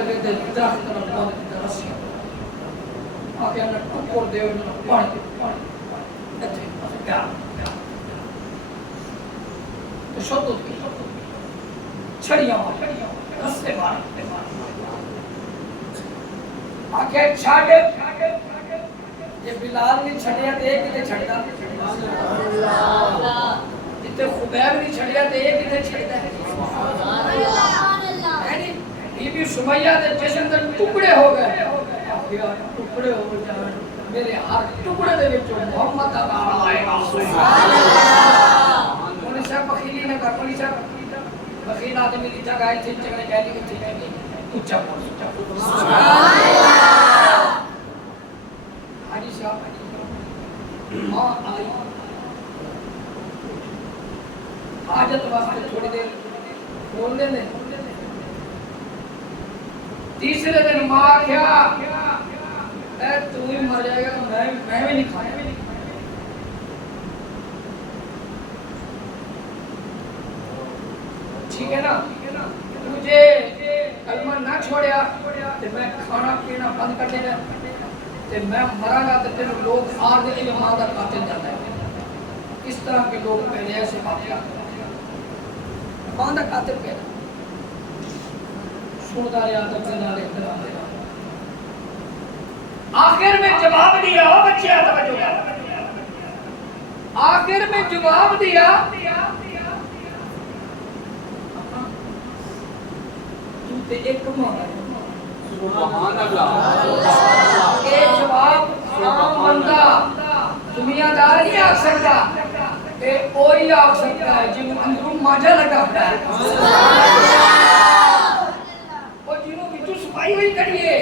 درخت نہ بند رسی آگے نہ ٹکر دے نہ پانی اتھے پیار تشدد کی چھڑیاں رستے مارے آگے چھاڑ یہ بلال نہیں چھڑیا تو ایک کتے چھڑتا جتے خبیب نہیں چھڑیا تو ایک کتے چھڑتا ہے بی بی سمیہ دے جسم دے ٹکڑے ہو گئے ٹکڑے ہو جائے میرے ہر ٹکڑے دے وچوں محمد دا نام آئے گا انہیں صاحب بخیلی نہ کر انہیں صاحب بخیل آدمی کی جگہ ہے تھی چکنے کہنے کی تھی چکنے اچھا بول حاجی صاحب ماں آئی حاجت واسطے تھوڑی دیر بول دے لیں تیسرے دن ماں کیا اے تو ہی مر جائے گا میں بھی نہیں کھایا ٹھیک ہے نا مجھے کلمہ نہ چھوڑیا تو میں کھانا پینا بند کر دینا تو میں مرا گا تو پھر لوگ آر دے یہ ماں کا قاتل جاتا ہے اس طرح کے لوگ پہلے ایسے واقعات ماں کا قاتل کہنا سنتا رہا تو بنا لے آخر میں جواب دیا بچے توجہ آخر میں جواب دیا تو تے ایک ماں سبحان اللہ اے جواب عام بندہ دنیا دار نہیں آ سکتا اے کوئی آ سکتا ہے جن اندروں ماجا لگا ہے اور جنہوں بچوں صفائی ہوئی کریے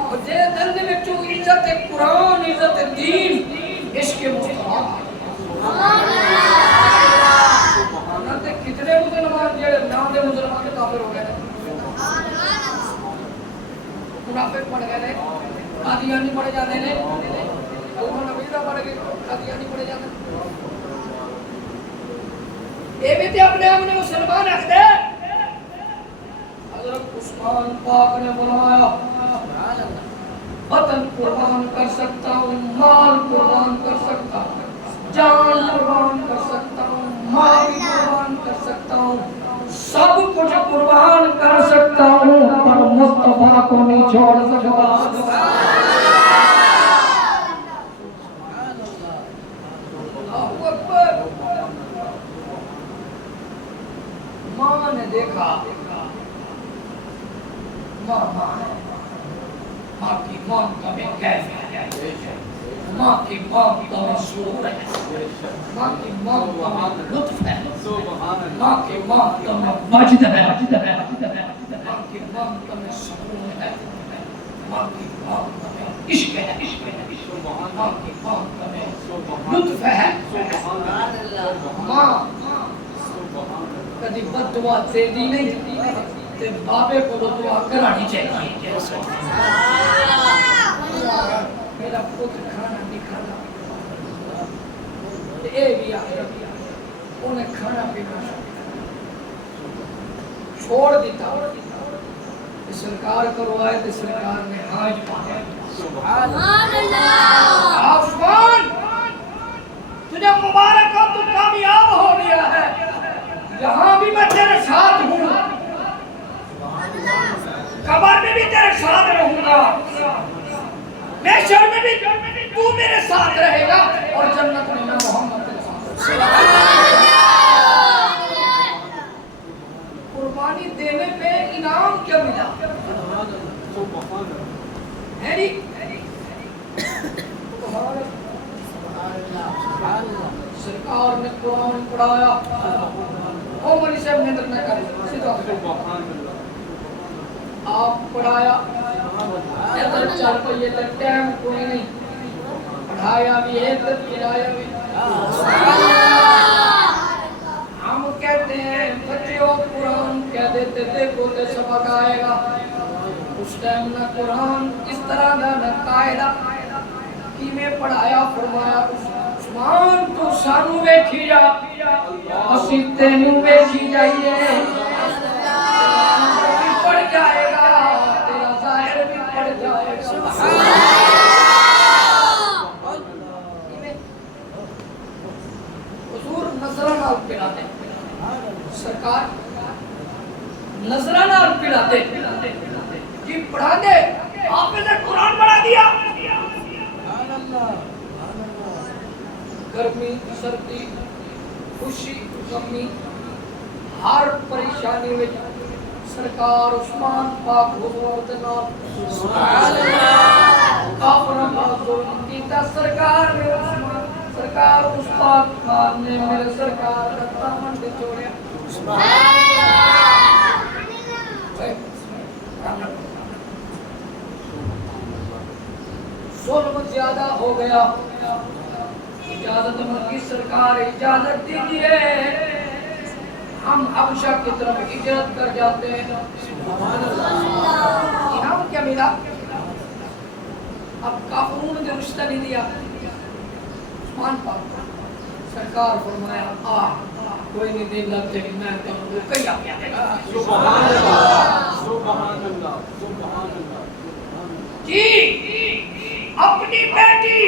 اور جے دل دے بچوں عزت قرآن عزت دین عشق مصطفیٰ نہ کتنے مسلمان جڑے نام دے مسلمان کے کافر ہو گئے منافق پڑ گئے قادیانی پڑے جاتے ہیں لوگوں نے ویزا پڑ گئے قادیانی پڑے جاتے ہیں اے بھی تے اپنے آپ نے مسلمان رکھ دے حضرت عثمان پاک نے بنایا وطن قربان کر سکتا ہوں مال قربان کر سکتا ہوں جان قربان کر سکتا ہوں مال قربان کر سکتا ہوں سب کچھ قربان کر سکتا ہوں پر مصطفیٰ کو نہیں چھوڑ سکتا اللہ اکبر ماں نے دیکھا ماں کی ممتا میں کیفیت ہے ماں کی ممتا میں سرور ہے ماں کی ممتا میں لطف ہے ماں کی ممتا میں مجد ہے ماں کی ممتا میں سکون ہے ماں کی ممتا میں عشق ہے ماں کی ممتا میں لطف ہے ماں کدی بد دعا دے دی نہیں تے بابے کو دعا کرانی چاہیے میرا پتر کھانا نہیں کھانا اے بھی آخرت انہیں کھانا پینا چھوڑ دیتا سرکار کرو آئے تو سرکار نے حاج پایا سبحان اللہ عثمان تجھے مبارک ہو تو کامیاب ہو گیا ہے یہاں بھی میں تیرے ساتھ ہوں قبر میں بھی تیرے ساتھ رہوں گا محشر میں بھی تو میرے ساتھ رہے گا اور جنت میں میں محمد تیرے ساتھ قربانی دینے پہ انعام کیا ملا ہے سرکار نے قرآن پڑھایا عمر سے محنت نہ کرے آپ پڑھایا ادھر چل پئیے تک ٹائم کوئی نہیں پڑھایا بھی ہے تک پڑھایا بھی ہم کہتے ہیں بچوں قرآن کہہ دیتے دیکھو تے سبق آئے گا اس ٹائم نہ قرآن اس طرح نہ قاعدہ کی میں پڑھایا فرمایا عثمان تو سانو ویکھی جا اسی تینوں ویکھی جائیے پڑھ جائے گا حضور نظرانہ پڑھاتے سرکار نظرانہ پڑھاتے کہ پڑھا دے آپ نے قرآن پڑھا دیا. گرمی سردی خوشی غمی ہر پریشانی میں سرکار عثمان پاک حضور دے نال سبحان اللہ کافراں دا ظلم کیتا سرکار نے عثمان سرکار عثمان خان نے میرے سرکار دا دامن تے چھوڑیا سبحان اللہ. ظلم زیادہ ہو گیا اجازت مکی سرکار اجازت دیجیے ہم حبشہ کی طرف ہجرت کر جاتے ہیں. انعام کیا ملا؟ اب کافرون نے رشتہ نہیں دیا. عثمان پاک سرکار فرمایا کوئی نہیں دے لگتے میں تو کیا کیا سبحان اللہ سبحان اللہ سبحان اللہ. جی اپنی بیٹی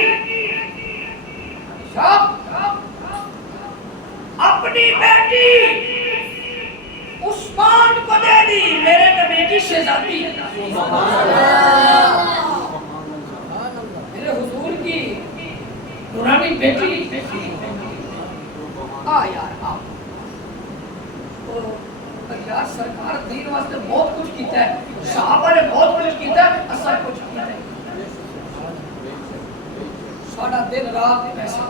اپنی بیٹی عثمان کو دے دی میرے نبی کی شہزادی میرے حضور کی نورانی بیٹی یار یار سرکار دین واسطے بہت کچھ کیتا ہے صحابہ نے بہت کچھ کیتا ہے اثر کچھ کیتا ہے ساڑھا دن رات پیسے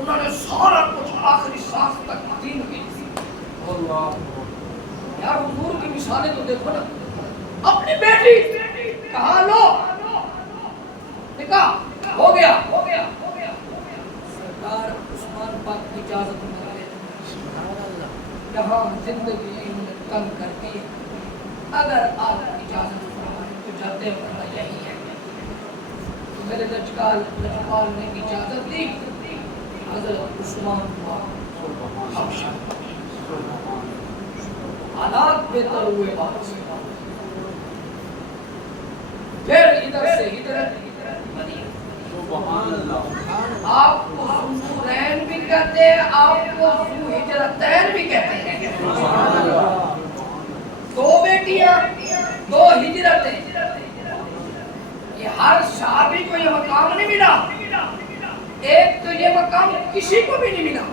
انہوں نے سارا کچھ آخری سانس تک دین کی یار حضور کی مثالیں تو دیکھو نا. اپنی بیٹی کہا لو نکاح ہو گیا سرکار عثمان پاک کی اجازت مانگے یہاں زندگی تنگ کرتی ہے اگر آپ اجازت فرمائیں تو جاتے ہیں یہی ہے. میرے لجپال نے اجازت دی حضرت عثمان پاک حبشہ حالات بہتر ہوئے بات سے پھر ادھر سے ہجرت آپ کو ذوالنورین بھی کہتے ہیں آپ کو ذوالہجرتین بھی کہتے ہیں. دو بیٹیاں دو ہجرتیں یہ ہر صحابی کو یہ مقام نہیں ملا. ایک تو یہ مقام کسی کو بھی نہیں ملا.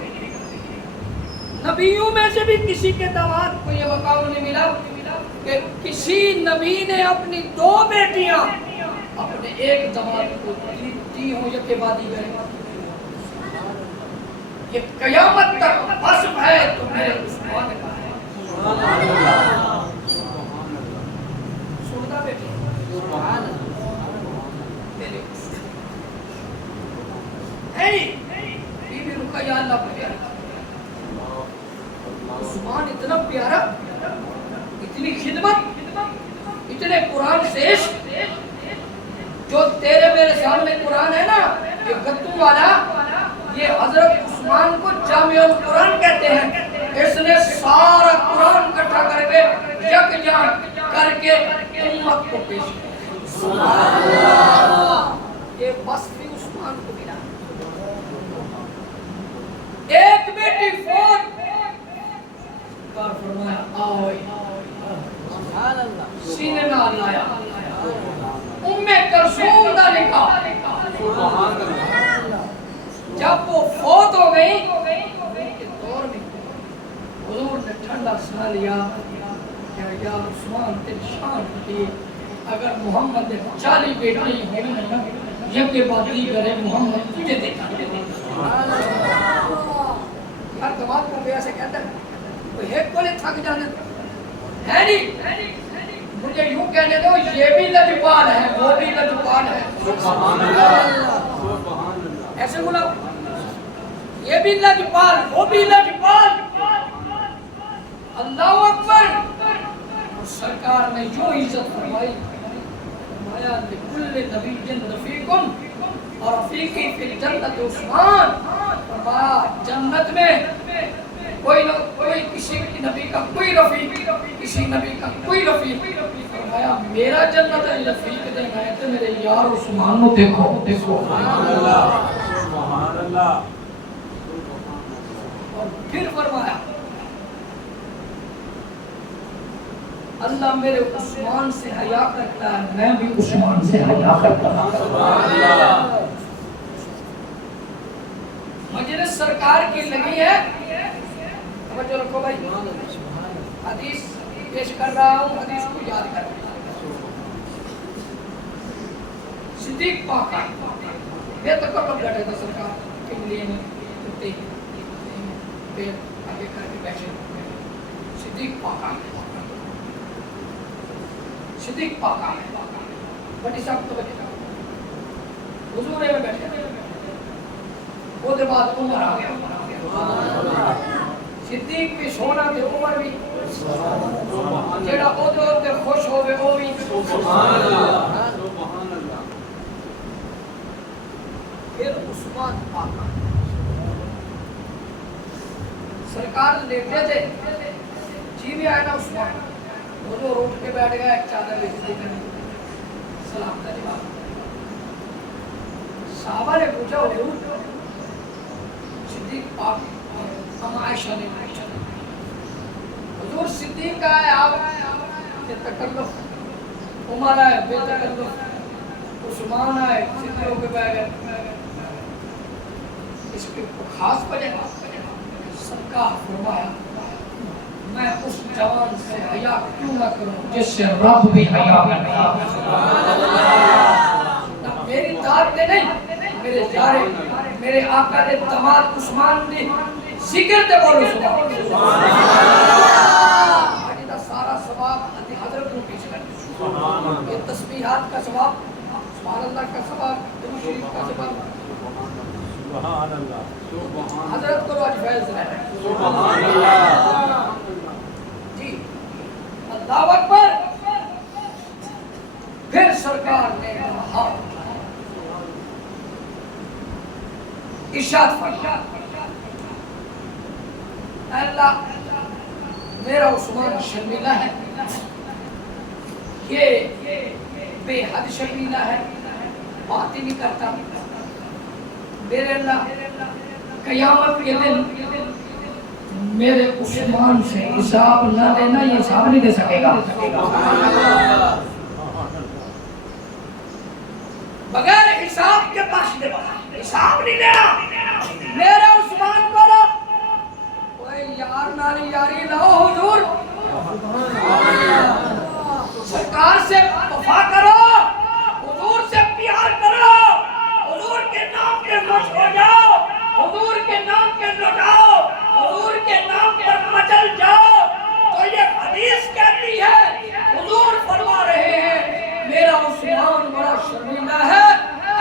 نبیوں میں سے بھی کسی کے داماد کو یہ مقام نہیں ملا کہ کسی نبی نے اپنی دو بیٹیاں اپنے ایک داماد کو دی ہوں یا کہ بادی گئے. یہ قیامت تک وصف ہے تو میرے عثمان کا ہے. سنتا بیٹی میرے بی بی رقیہ اللہ کو پیارا عثمان اتنا پیارا اتنی خدمت اتنے قرآن سے عشق جو تیرے میرے سامنے قرآن ہے نا یہ گتوں والا یہ حضرت عثمان کو جامع القرآن کہتے ہیں. اس نے سارا قرآن اکٹھا کر کے یکجا کر کے امت کو پیش کیا. سبحان اللہ. یہ وصف عثمان کو ملا. ایک بیٹی فوت کار فرمایا آؤ سینے میں لایا کلثوم دا نکاح. جب وہ فوت ہو گئی کے دور میں حضور نے ٹھنڈا سنا لیا کہ یا عثمان تیری شان کی اگر محمد 40 بیٹی ہوئی یکے بعد دیگر محمد تجھے دیکھا. ہر دماغ کو بیا سے کہتا ہے کوئی ایک کو لے تھک جانے ہے نہیں. مجھے یوں کہنے دو یہ بھی لجپال ہے وہ بھی لجپال ہے. سبحان اللہ. ایسے بولا یہ بھی لجپال وہ بھی لجپال. اللہ اکبر. سرکار نے جو عزت فرمائی فرمایا لکل نبی رفیقم اور رفیقی فی الجنت عثمان. فرمایا جنت میں کوئی کسی نبی کا کوئی رفیق، کسی نبی کا کوئی رفیق، فرمایا میرا جنت رفیق دینا ہے تو میرے یار عثمان کو دیکھو سبحان اللہ سبحان اللہ۔ اور پھر فرمایا اللہ میرے عثمان سے حیا کرتا ہے، میں بھی عثمان سے حیا کرتا ہوں سبحان اللہ۔ مجلس سرکار کی لگی ہے، توجہ رکھو بھائی، حدیث پیش کر رہا ہوں، حدیث کو یاد کر رہا ہوں۔ صدیق پاک بے تکلف بیٹھے تھے سرکار کے لیے میں پیر آگے کر کے بیٹھے، صدیق پاک صدیق پاک بڑی صاحب تو حضور میں بیٹھے، وہ دے بعد عمر آ گیا، صدیق بھی سونا تے عمر بھی، جیڑا او دے خوش ہوئے او بھی سبحان اللہ سبحان اللہ۔ پھر عثمان پاک سرکار لیٹے تھے، جی بھی آئے نا عثمان، حضور اٹھ کے بیٹھ گیا، ایک چادر لے کے سلام کا جواب۔ صحابہ نے پوچھا حضور، صدیق پاک ہم عائشہ نے پوچھا حضور صدیق کا ہے آپ بے تکلف، عمر ہے بے تکلف، عثمان ہے صدیق ہو کے بیٹھ گئے، اس کی خاص وجہ سرکار فرمایا میں اس جوان سے حیا کیوں نہ کروں جس سے رب بھی حیا کرتا ہے، میری ذات نے نہیں، میرے جارے میرے آقا نے دماد عثمان نے ذکر تے بولو سبحان اللہ۔ آج دا سارا ثواب حضرت کو پیش کر، یہ تسبیحات کا ثواب، سبحان اللہ کا ثواب، درود شریف کا ثواب، سبحان اللہ حضرت کو آج فیض رہنا ہے سبحان اللہ جی اللہ اکبر۔ پھر سرکار نے کہا ارشاد فرمایا اللہ میرا عثمان شرمیلا ہے، یہ بے حد شرمیلا ہے، بات ہی نہیں کرتا، میرے اللہ قیامت کے دن میرے عثمان سے حساب نہ لینا، یہ حساب نہیں دے سکے گا، بغیر حساب کے پاس دے حساب نہیں لینا، میرے عثمان کو لو کوئی یار ناری یاری لاؤ، حضور سرکار سے وفا کرو، حضور سے پیار کرو، حضور کے نام کے خوش ہو جاؤ، حضور کے نام کے لٹاؤ، حضور کے نام پر مچل جاؤ، تو یہ حدیث کہتی ہے حضور فرما رہے ہیں میرا عثمان بڑا شرمیلا ہے،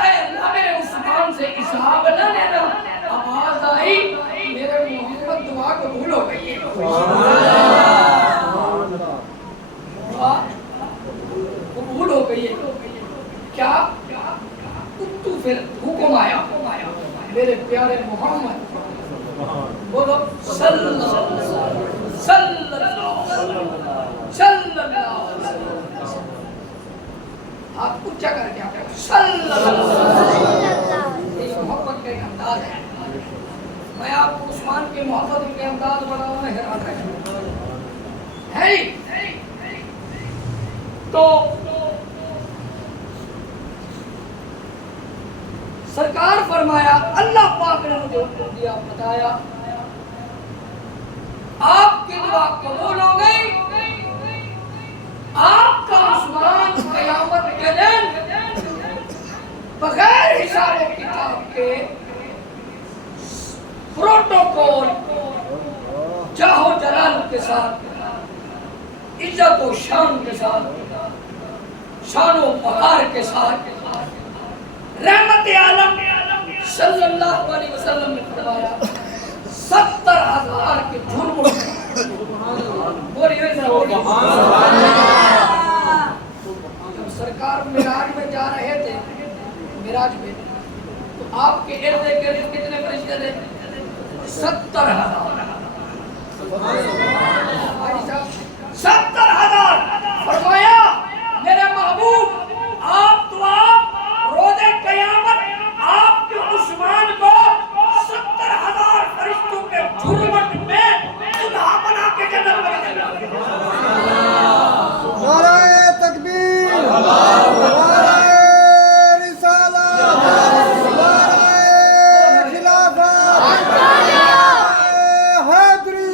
اے اللہ میرے عثمان سے حساب نہ لینا۔ آواز آئی میرے محمد دعا قبول ہو گئی ہے، دعا قبول ہو گئی ہے، کیا تو پھر حکم آیا میرے پیارے محمد بولو صلی اللہ علیہ وسلم صلی اللہ علیہ وسلم، آپ اونچا کر کے آپ صلی اللہ علیہ وسلم، یہ محبت کا ایک انداز ہے، میں آپ کو عثمان کے محبت کے انداز بڑھاؤں میں حیران رہا ہے تو سرکار فرمایا اللہ پاک نے مجھے حکم دیا، بتایا آپ کی دعا قبول ہو گئی، آپ کا عثمان قیامت کے دن بغیر حساب و کتاب کے پروٹوکول جاہ و جلال کے ساتھ، عزت و شان کے ساتھ، شان و وقار کے ساتھ، رحمت عالم صلی اللہ علیہ وسلم نے فرمایا 70,000 کے جھرموں بولیے جب سرکار معراج میں جا رہے تھے، معراج میں تو آپ کے ارد گرد کتنے فرشتے تھے؟ 70,000، 70,000 فرمایا میرے محبوب آپ تو آپ روز قیامت آپ کے عثمان کو 70,000 فرشتوں کے جھرمٹ میں دلہا بنا کے جنت میں لے جائیں گے۔ نعرہ تکبیر، نعرہ رسالت، نعرہ خلافت، نعرہ حیدری۔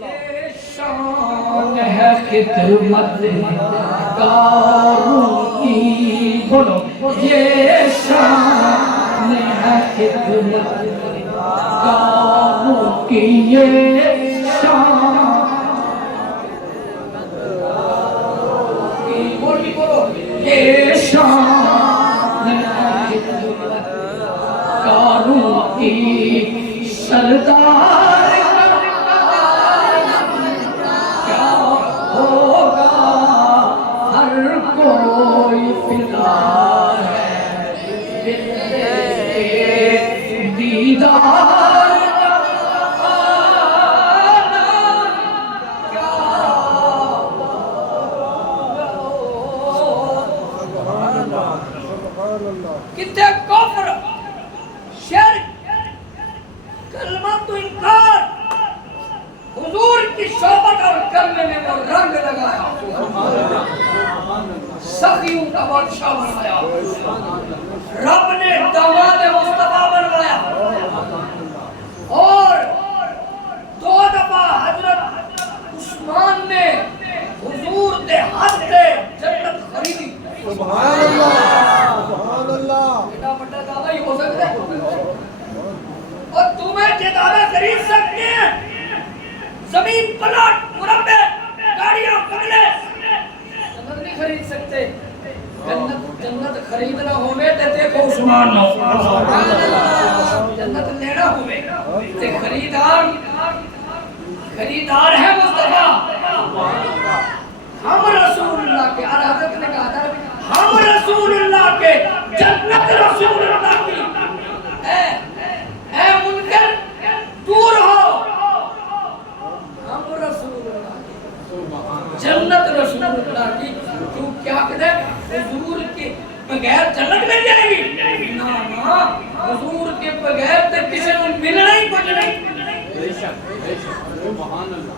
یہ شان ہے خدمت کاروں کی، بولو یہ شان ہے خدمت کاروں کی، یہ شان یہ شان ہے خدمت کاروں کی، سردار کیا ہوگا ہر کوئی فدا ہے دیدار کتنے کفر شرک کلمہ تو انکار حضور کی صحبت اور کلمے میں وہ رنگ لگایا، سخیوں کا بادشاہ بنایا، رب نے داماد مصطفیٰ بنوایا، اور 2 دفعہ حضرت عثمان نے حضور دے ہاتھ سے جنت خریدی۔ سبحان اللہ، سبحان اللہ۔ بیٹا بڑا دعویٰ ہی ہو سکتا ہے، اور تمہیں یہ دعویٰ خرید سکتے ہیں زمین پلاٹ مربع گاڑیاں بنگلے، جنت نہیں خرید سکتے۔ جنت خریدنا ہوئے تے دیکھو عثمان نو، جنت لینا ہوئے تے خریدار ہے مصطفیٰ۔ ہم رسول اللہ کے، اور حضرت نے کہا تھا ہم رسول اللہ کے، جنت رسول اللہ کی، اے منکر دور ہو، ہم رسول اللہ کی، جنت رسول اللہ کی۔ تو کیا کہتے ہیں حضور کے بغیر جنت مل جائے گی؟ نا حضور کے بغیر تو کسی کو ملنا ہی کچھ نہیں۔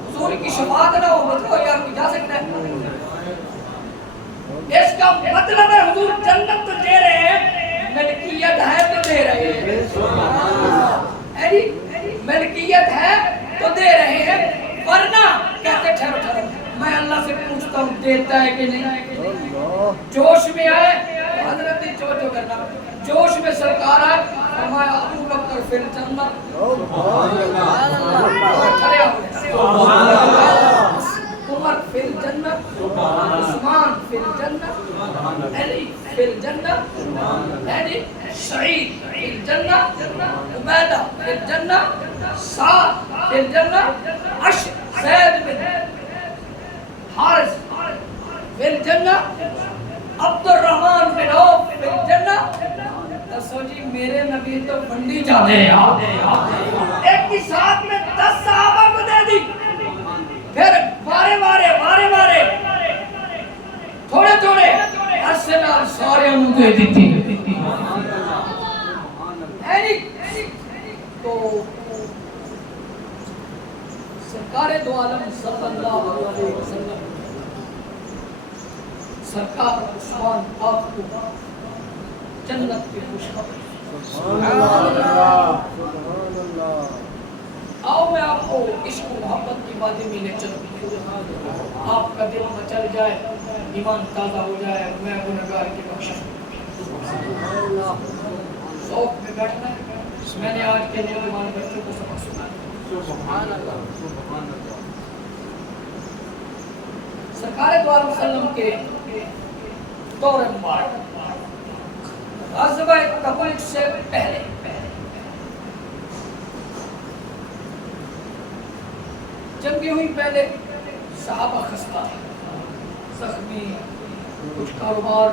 حضور کی شفاعت نہ ہو مطلب یار کوئی جا سکتا ہے؟ اس کا مطلب ہے حضور جنت تو دے رہے ہیں، ملکیت ہے تو دے رہے ہیں، ملکیت ہے تو دے رہے ہیں، ورنہ کہتے ٹھہرو میں اللہ سے پوچھتا ہوں دیتا ہے کہ نہیں۔ جوش میں آئے حضرت نے جو کرنا، جوش میں سرکار آئے فرمایا ابو بکر فی الجنہ، عمر فی الجنہ، عثمان فی الجنہ، علی فی الجنہ، سعید فی الجنہ، عبیدہ فی الجنہ، سعد فی الجنہ، زید بن حارث فی الجنہ، عبد الرحمن بن عوف فی الجنہ۔ دسو جی میرے نبی تو بندی جانے ہیں، ایک کی ساتھ میں 10 صحابہ کو دے دی، پھر بارے تھوڑے عرصے نال سارے انہوں دے دی تھی۔ تو سرکار دو عالم صلی اللہ علیہ وسلم، سرکار عثمان آپ کو جنت کی خوشخبری۔ سبحان اللہ، سبحان اللہ۔ آؤ میں آپ کو عشق و محبت کی وادی میں لے چلوں، آپ کا دل مچل جائے، ایمان تازہ ہو جائے، میں گنہگار کی بخشش۔ شوق میں بیٹھنا ہے، میں نے آج کے نوجوان بچوں کو سبق سنا۔ سبحان اللہ، سبحان اللہ۔ سرکار دو عالم وسلم کے دور مبارک غزوہ تبوک سے پہلے جنگیں ہوئی، پہلے صحابہ خستہ تھے، زخمی، کچھ کاروبار،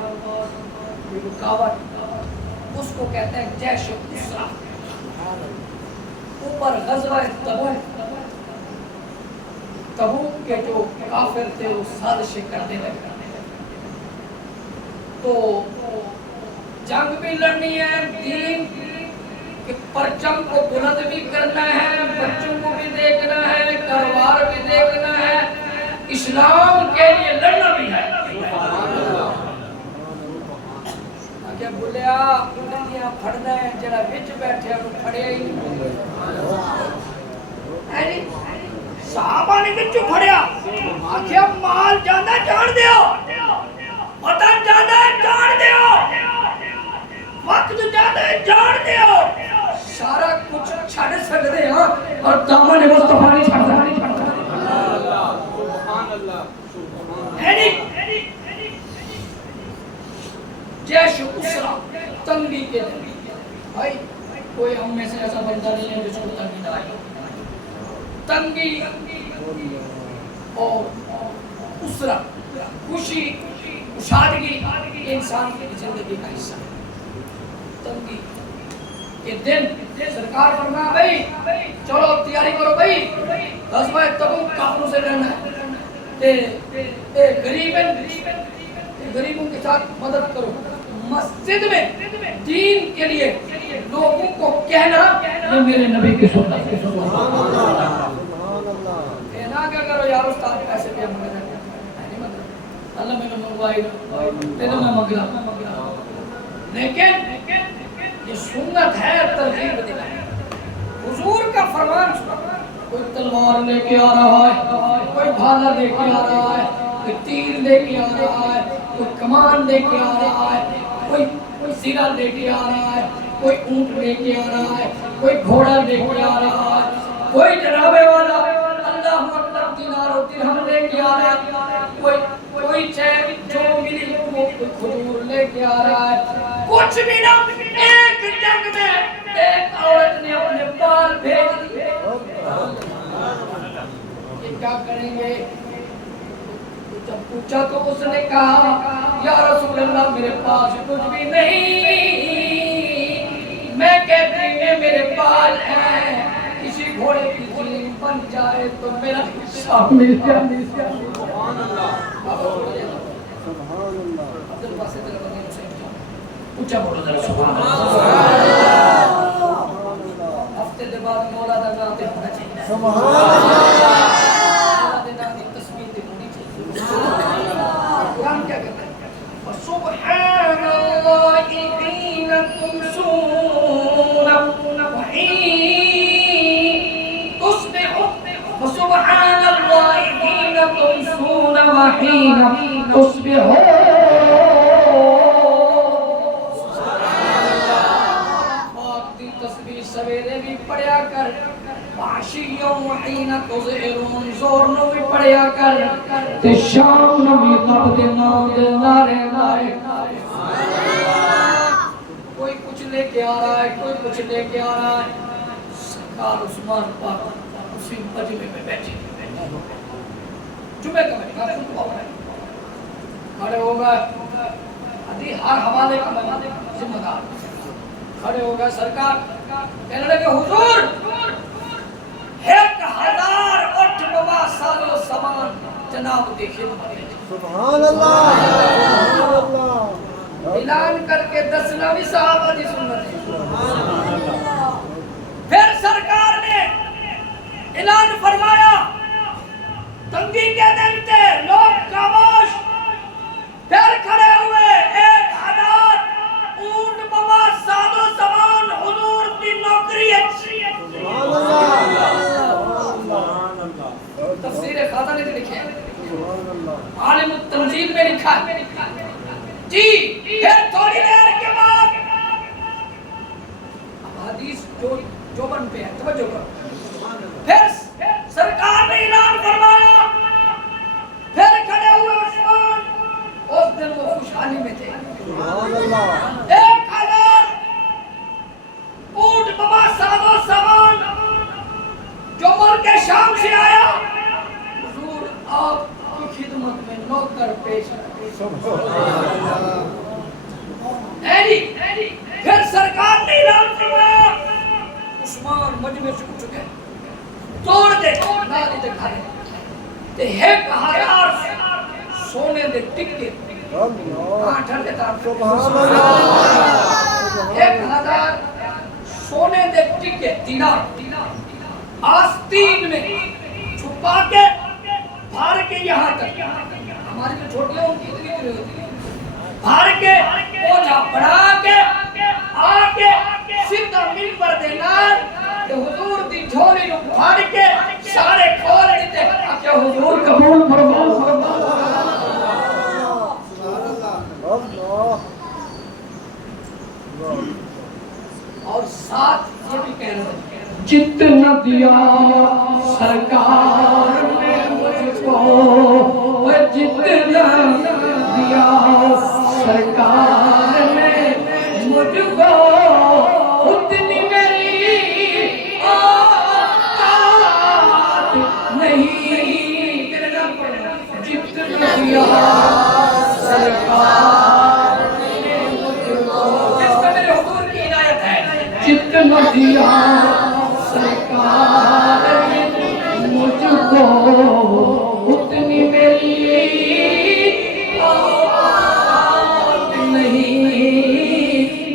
رکاوٹ، اس کو کہتے ہیں جیش اسرا۔ اوپر غزوہ تبوک کے جو کافر تھے وہ سازشیں کرنے لگے. تو جنگ بھی لڑنی ہے, دین کے پرچم کو بلند بھی کرنا ہے, بچوں کو بھی دیکھنا ہے, کاروبار بھی دیکھنا ہے, اسلام کے لیے لڑنا بھی ہے. کیا بولیا بولیا پھڑنا ہے, جڑا وچ بیٹھے وہ پھڑیا ہی نہیں. صحابہ نے وچوں پھڑیا, آکھیا مال جانا جان دیو, وطن جانا جان دیو, وقت جانا جان دیو, سارا کچھ چھڑ سکتے ہاں اور دامن مصطفیٰ نہیں چھڑ سکتے. سبحان اللہ جیش اسرا تنگی کے دن. بھائی کوئی ہم میں سے ایسا بندہ نہیں ہے جس کو تنگی نہ آئی. تنگی اور اسرا, خوشی کشادگی انسان کی زندگی کا حصہ ہے. تنگی کے دن سرکار فرمایا بھائی چلو تیاری کرو بھائی, غزوہ تبوک کافروں سے لڑنا ہے, غریبوں کے ساتھ مدد کرو. مسجد میں دین کے لیے لوگوں کو کہنا یہ میرے نبی کی سنت ہے. کہنا کیا کرو یار استاد پیسے پہ مانگ رہے ہیں, اللہ میں نے منگوائی تیرے میں مانگا, لیکن یہ سنت ہے ترغیب دلائی. حضور کا فرمان سنا, کوئی تلوار لے کے آ رہا ہے, کوئی بھالا لے کے آ رہا ہے, کوئی تیر لے کے آ رہا ہے, کوئی کمان لے کے آ رہا ہے, کوئی زیرہ لے کے آ رہا ہے, کوئی اونٹ لے کے آ رہا ہے, کوئی گھوڑا لے کے آ رہا ہے, کوئی جنابے والا اللہ اکبر دینار و درہم لے کے آ رہا ہے, کوئی چیز جو ملی وہ کھجور لے کے آ رہا ہے. کچھ بھی نہ, ایک جنگ میں ایک عورت نے اپنے بال بھیج دیے. یہ کیا کریں گے؟ جب پوچھا تو اس نے کہا یا رسول اللہ میرے پاس کچھ بھی نہیں, میں کہتی ہوں میرے بال ہیں, کسی گھوڑے کی زین بن جائے تو میرا حصہ مل جائے. سبحان اللہ سبحان اللہ. اونچا بولو ذرا سبحان اللہ. ہفتے کے بعد مولا دا نام تے ہونا چاہیے. سبحان اللہ. مولا دے نام دی تسبیح تے ہونی چاہیے. قرآن کیا کہتا ہے؟ سبحان اللہ حین تمسون وحین تصبحون, سبحان اللہ حین تمسون وحین تصبحون. سویرے بھی پڑھیا کر, عشیوں وحین تظہرون زور نو بھی پڑھیا کر, تے شام نو بھی رب دے نام دے نعرے لائے. کوئی کچھ لے کے آ رہا ہے, کوئی کچھ لے کے آ رہا ہے. سرکار عثمان پاک اسی مجمع میں بیٹھے, جمعہ کا مجمع خطبہ پڑھا, کھڑے ہو گئے, ادھی ہر حوالے کا ذمہ دار کھڑے ہو گئے. سرکار کہنے لگے حضور 1000 اٹھ بما سال و سامان جناب دی خدمت ہے. سبحان اللہ سبحان اللہ. اعلان کر کے دسنا بھی صحابہ دی سنت ہے. پھر سرکار نے اعلان فرمایا, تنگی کے دن تھے, لوگ خاموش, پھر کھڑے ہوئے, 1000 اونٹ بما سال و سامان حضور کی نوکری ہے. سبحان اللہ. تفسیر خزانہ نے لکھا ہے, سبحان اللہ. عالم التنزیل میں لکھا ہے. جی پھر تھوڑی دیر کے بعد حدیث جو بن پہ ہے, توجہ کرو. پھر سرکار نے اعلان فرمایا, پھر کھڑے ہوئے عثمان, اس دن وہ خوشحالی میں تھے. سبحان اللہ. 1000 اونٹ بما ساز و سامان جو ملک شام سے آیا, حضور آپ کی خدمت میں نوکر پیش کرتے. پھر سرکار نے اعلان فرمایا, عثمان مجمع سے اٹھ گئے توڑ دے نالی دے کھائے تے 1000 سونے دے ٹکے آٹھر دے طرف سبحان اللہ 1000 سونے دے ٹکے دینار آستین میں چھپا کے بھار کے یہاں تک ہماری جو چھوٹیاں ان کی اتنی اتنی ہوتی ہیں بھار کے اوجھا بڑھا کے آکے سیدھا منبر دے نال کہ حضور دی جھولی نو بھار کے سارے کھول دیتے کہ حضور قبول فرماؤ اور ساتھ یہ بھی کہہ رہے ہیں جتنا دیا سرکار نے مجھ کو جتنا دیا سرکار نے مجھ کو اتنی میری آقات نہیں جتنا دیا سرکار نے مجھ کو جس میں میرے حضور کی عنایت ہے جتنا دیا سرکار نے مجھ کو اتنی میری آقات نہیں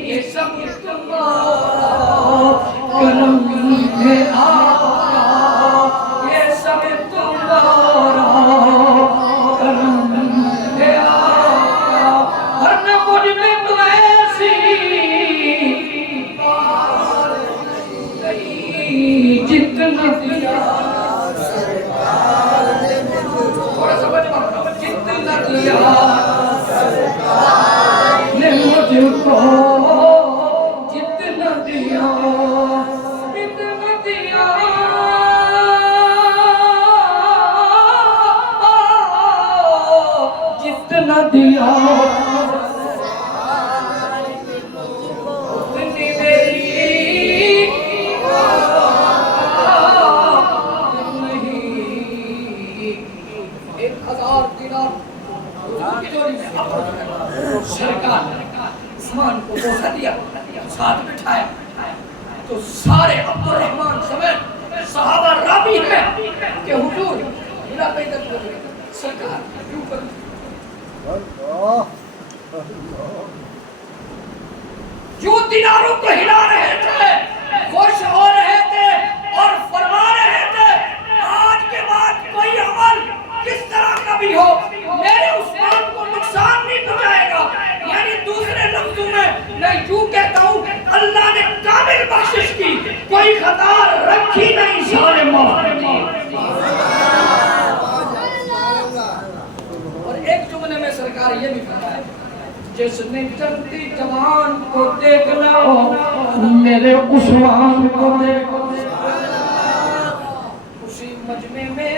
یہ سب تمہارا کرم ہے آقا یہ سب تمہارا کرم ہے آقا ورنہ مجھ میں تو ایسی جتنا دیا سرکار نے تھوڑا سمجھ مانگا جتنا دیا سرکار نے مجھ کو جتنا دیا جتنا دیا اتنی میری سرکار عثمان کو بوسہ دیا ساتھ بٹھایا تو سارے عبد الرحمن سمیت صحابہ راوی ہیں کہ حضور میرا پیدا کر دیا سرکار کیوں کر جو دیناروں کو ہلا رہے تھے خوش ہو رہے تھے اور فرما رہے تھے آج کے بعد کوئی عمل کس طرح کا بھی ہو میرے عثمان کو نقصان نہیں پہنچائے گا یعنی دوسرے لفظوں میں میں یوں کہتا ہوں اللہ نے کامل بخشش کی کوئی خطا رکھی نہیں سارے معاف اور ایک جملے میں سرکار یہ بھی فرمایا جس نے چلتی جوان کو دیکھنا ہو میرے عثمان کو دیکھو اسی مجمع میں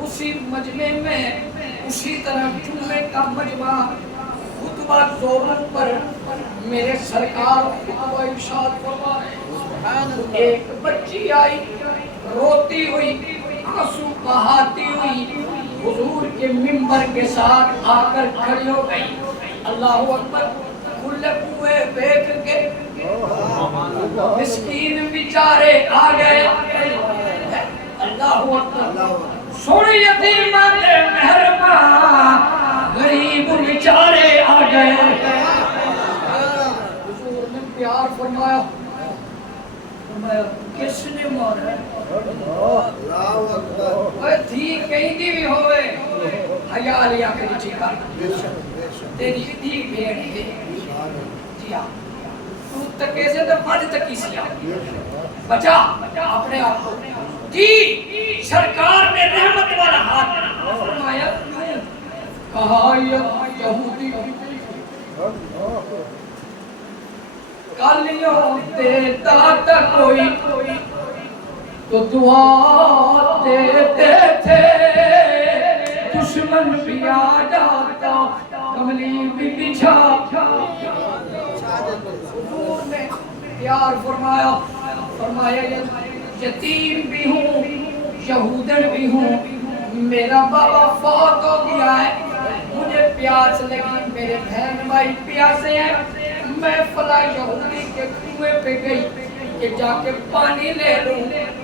اسی مجمع میں اسی طرح جمعے کا مجمع خطبہ زوروں پر میرے سرکار خطبہ ارشاد فرما رہے ایک بچی آئی روتی ہوئی آنسو بہاتی ہوئی حضور کے منبر کے ساتھ آ کر کھڑی ہو گئی اللہ اکبر کھلے کوئے دیکھ کے مسکین بیچارے آ گئے اللہ اکبر سوڑی یتیمہ دے مہربان غریب بیچارے آ گئے حضور نے پیار فرمایا کس نے مارا اے تھی کہیں دی بھی ہوئے حیا لیا کری ٹھیکا تیری تھی بھیڑ ہے جی ہاں تو تکے سے تو بھاج تکی سیا بچا اپنے آپ کو جی سرکار نے رحمت والا ہاتھ فرمایا کہا یہودی کالیوں دیتا تھا کوئی تو دعا دیتے تھے دشمن بھی آ جاتا کملی بھی بچھا حضور نے پیار فرمایا یتیم بھی ہوں یہودن بھی ہوں میرا بابا فوت ہو گیا ہے مجھے پیاس لگی میرے بہن بھائی پیاسے ہیں میں فلاں یہودی کے کنویں پہ گئی کہ جا کے پانی لے لوں.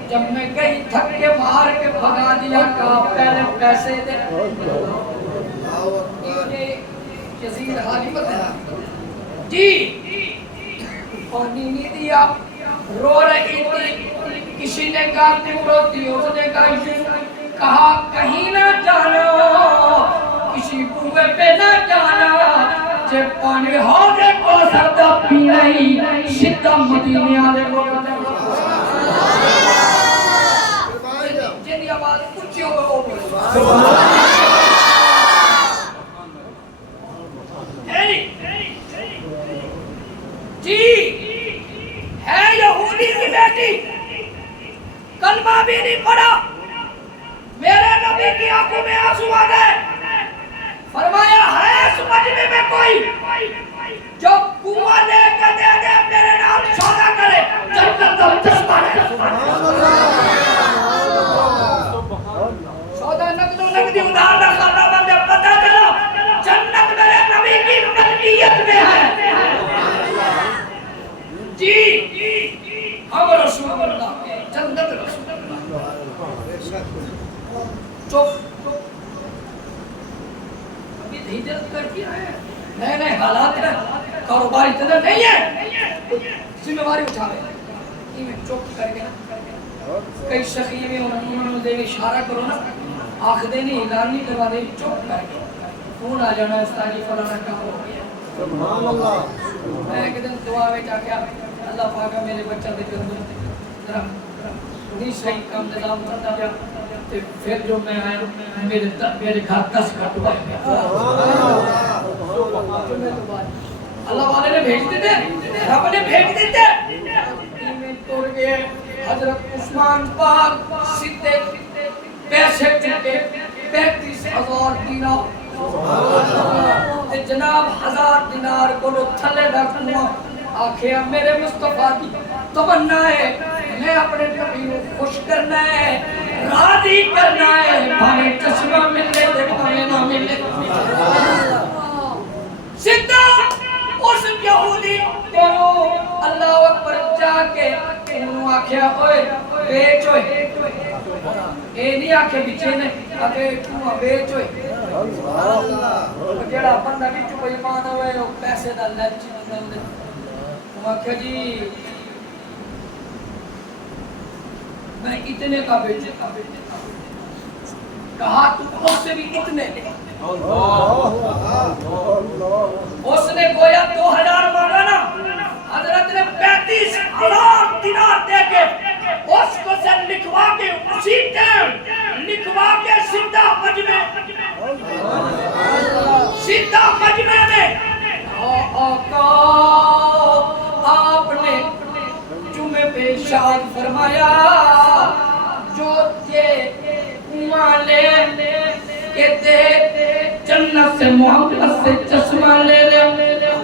جب میں گئی تھک کے مار کے بھگا دیا, کہا پہلے پیسے دے. یزید حالی بتایا جی پانی نہیں دیا, رو رہی تھی. کسی نے کہا کیوں روتی ہو؟ اس نے کہا کہیں نہ جانا, کسی کنویں پہ نہ جانا, جب پانی حوض کوثر دا پینا ہی سیدھا مدینے والے کو جن آواز اونچی ہو وہ بولے جی ہے یہودی کی بیٹی, کلمہ بھی نہیں پڑھا, میرے نبی کی آنکھوں میں آنسو آ گئے. فرمایا ہے اس مجمع میں کوئی جو کنواں لے کے دے دے میرے نام سودا کرے, جنت کا چشمہ ہے. سودا نقد و نقدی ادھار نہ کرنا بندے, پتہ چلا جنت میرے نبی کی ملکیت میں ہے. جی ہم رسول اللہ کے جنت رسول اللہ. چپ ابھی ہجرت کر کے آئے ہیں, نئے نئے حالات ہیں, کاروبار اتنا نہیں ہے, ذمہ داری اٹھا رہے ہیں. چپ کر کے کئی شخی میں انہوں نے اشارہ کرو نا, آخدے نہیں اعلان نہیں کروا دے, چپ کر کے فون آ جانا استاجی فلانا کام ہو گیا. میں ایک دن دعا میں جا کے اللہ پاکا میرے بچہ دے کر ذرا نہیں صحیح کام نظام کرتا گیا. پھر جو میں آیا میرے گھر 10 گھر ہوئے. اللہ والے نے بھیج دیتے, رب نے بھیج دیتے. توڑ گئے حضرت عثمان پاک صدیق پیسے چکے 35,000 دینار. جناب 1000 دینار کو تھلے رکھنا. آخیا میرے مصطفیٰ کی تمنا ہے, میں اپنے نبی کو خوش کرنا ہے, راضی کرنا ہے, بھائی چشمہ ملے دے بھائی نہ ملے. سیدھا اس یہودی کو اللہ اکبر جا کے انہوں آخیا ہوئے بیچ ہوئے, اے نہیں آکھے بچے نے آکھے کیوں بیچ ہوئے. جڑا بندہ بچو کوئی مان ہوئے پیسے دا لچ بندے آکھا جی میں اتنے کا بیچے کا کہا تو اس سے بھی اتنے لے. اس نے گویا 2000 مانگا نا, حضرت نے 35,000 دینار دے کے اس کو سے لکھوا کے اسی ٹائم لکھوا کے سیدھا مجمع میں آقا آپ نے جمعے پہ ارشاد فرمایا جو یہ کنواں لے کے دے جنت سے محبت سے چشمہ لے لے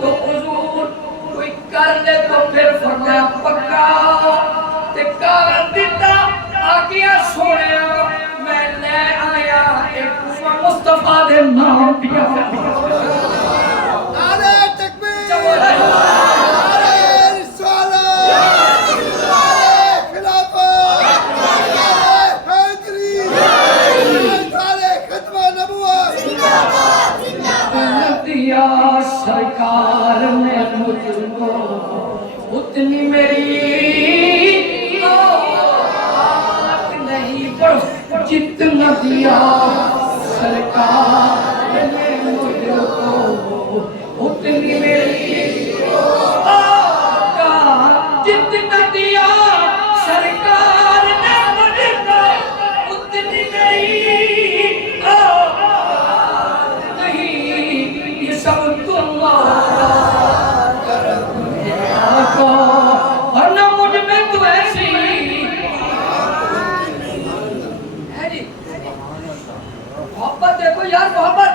تو حضور کوئی کر لے تو پھر فرمایا پکا تے کار دیتا آگیا سوڑیا میں لے آیا ایک کنواں مصطفیٰ دے نام پیا. نعرہ تکبیر, نعرہ رسالت, نعرہ خلافت, نعرہ حیدری, نعرہ ختم نبوت. دیا سرکار نے مجھ کو اتنی میری آنکھ نہیں پر جتنا دیا سرکار نے مجھ کو اتنی میری آنکھ جتنا دیا سرکار نے مجھ کو اتنی میری آنکھ نہیں. یہ سب تمہارا کرم ہے آقا, ورنہ مجھ میں تو ایسی ہے جی. محبت دیکھو یار, محبت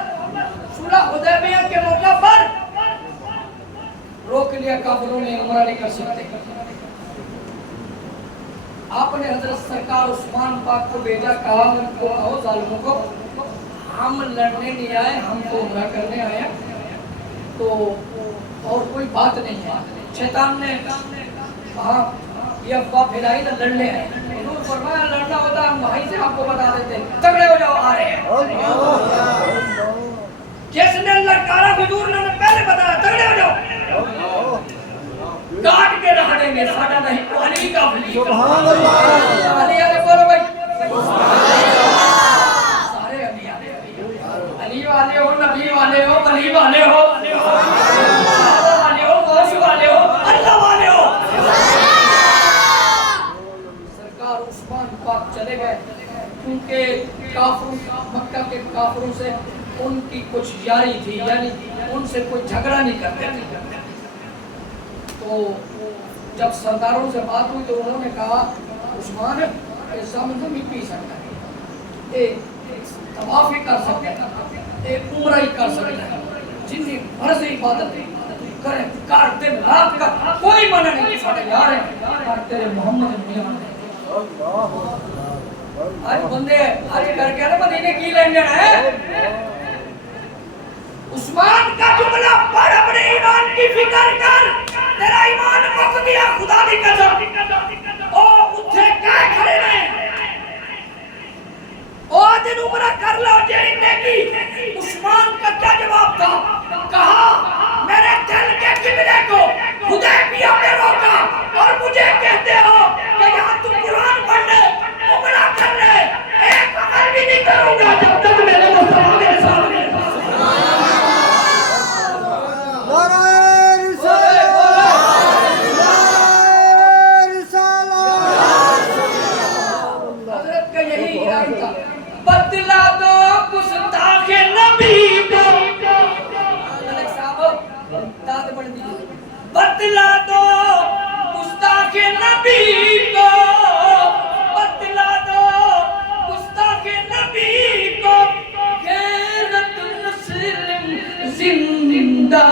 صلح حدیبیہ کے موقع پر روک لیا کافروں نے, عمرہ نہیں کر سکتے. آپ نے حضرت سرکار عثمان پاک کو بھیجا, کہا ان کو کہو ظالموں کو ہم لڑنے نہیں آئے, ہم تو عمرہ کرنے آئے ہیں, تو اور کوئی بات نہیں ہے, شیطان نے کہا یہ افواہ پھیلائی تو لڑنے ہیں. حضور فرمایا لڑنا ہوتا ہم وہیں سے آپ کو بتا دیتے, تگڑے ہو جاؤ آ رہے ہیں. جس نے لڑکارا حضور نے پہلے بتایا تگڑے ہو جاؤ, کاٹ کے رکھ دیں گے ساڈا نہیں تو علی کا ولی. سبحان اللہ. علی والے بولو بھائی سارے علی والے, علی والے ہو, نبی والے ہو, ولی والے ہو, صحابہ والے ہو, غوث والے ہو, اللہ والے ہو. سرکار عثمان پاک چلے گئے کیونکہ کافروں, مکہ کے کافروں سے ان کی کچھ یاری تھی, یعنی ان سے کوئی جھگڑا نہیں کرتے تھے. تو جب سرداروں سے بات ہوئی تو انہوں نے کہا عثمان زمزم ہی پی سکتا ہے, ایک طواف ہی کر سکتا ہے, ایک عمرہ ہی کر سکتا ہے, جتنی مرضی عبادت کریں کرتے رات کا کوئی منع نہیں. سارے یار ہیں تیرے محمد میاں نے آج بندے آج کر کے نا مدینے کی لیں گے عثمان کا جملہ پڑھ اپنے ایمان کی فکر کر, تیرا ایمان مک گیا خدا دی قسم. او اٹھے کہے کھڑے نہیں, او دن عمرہ کر لو جیڑی نیکی. عثمان کا کیا جواب تھا, کہا میرے دل کے قبلے کو حدیبیہ میں روکا اور مجھے کہتے ہو کہ یہاں تم قرآن پڑھنے عمرہ کرنے, ایک عمل بھی نہیں کروں گا جب تک میرے مصطفیٰ میرے سامنے. بدلا دو گستاخ نبی کو, ملک صاحب داد پڑھ دیجیے, بدلا دو گستاخ نبی کو, بدلا دو گستاخ نبی کو, غیرت مسلم زندہ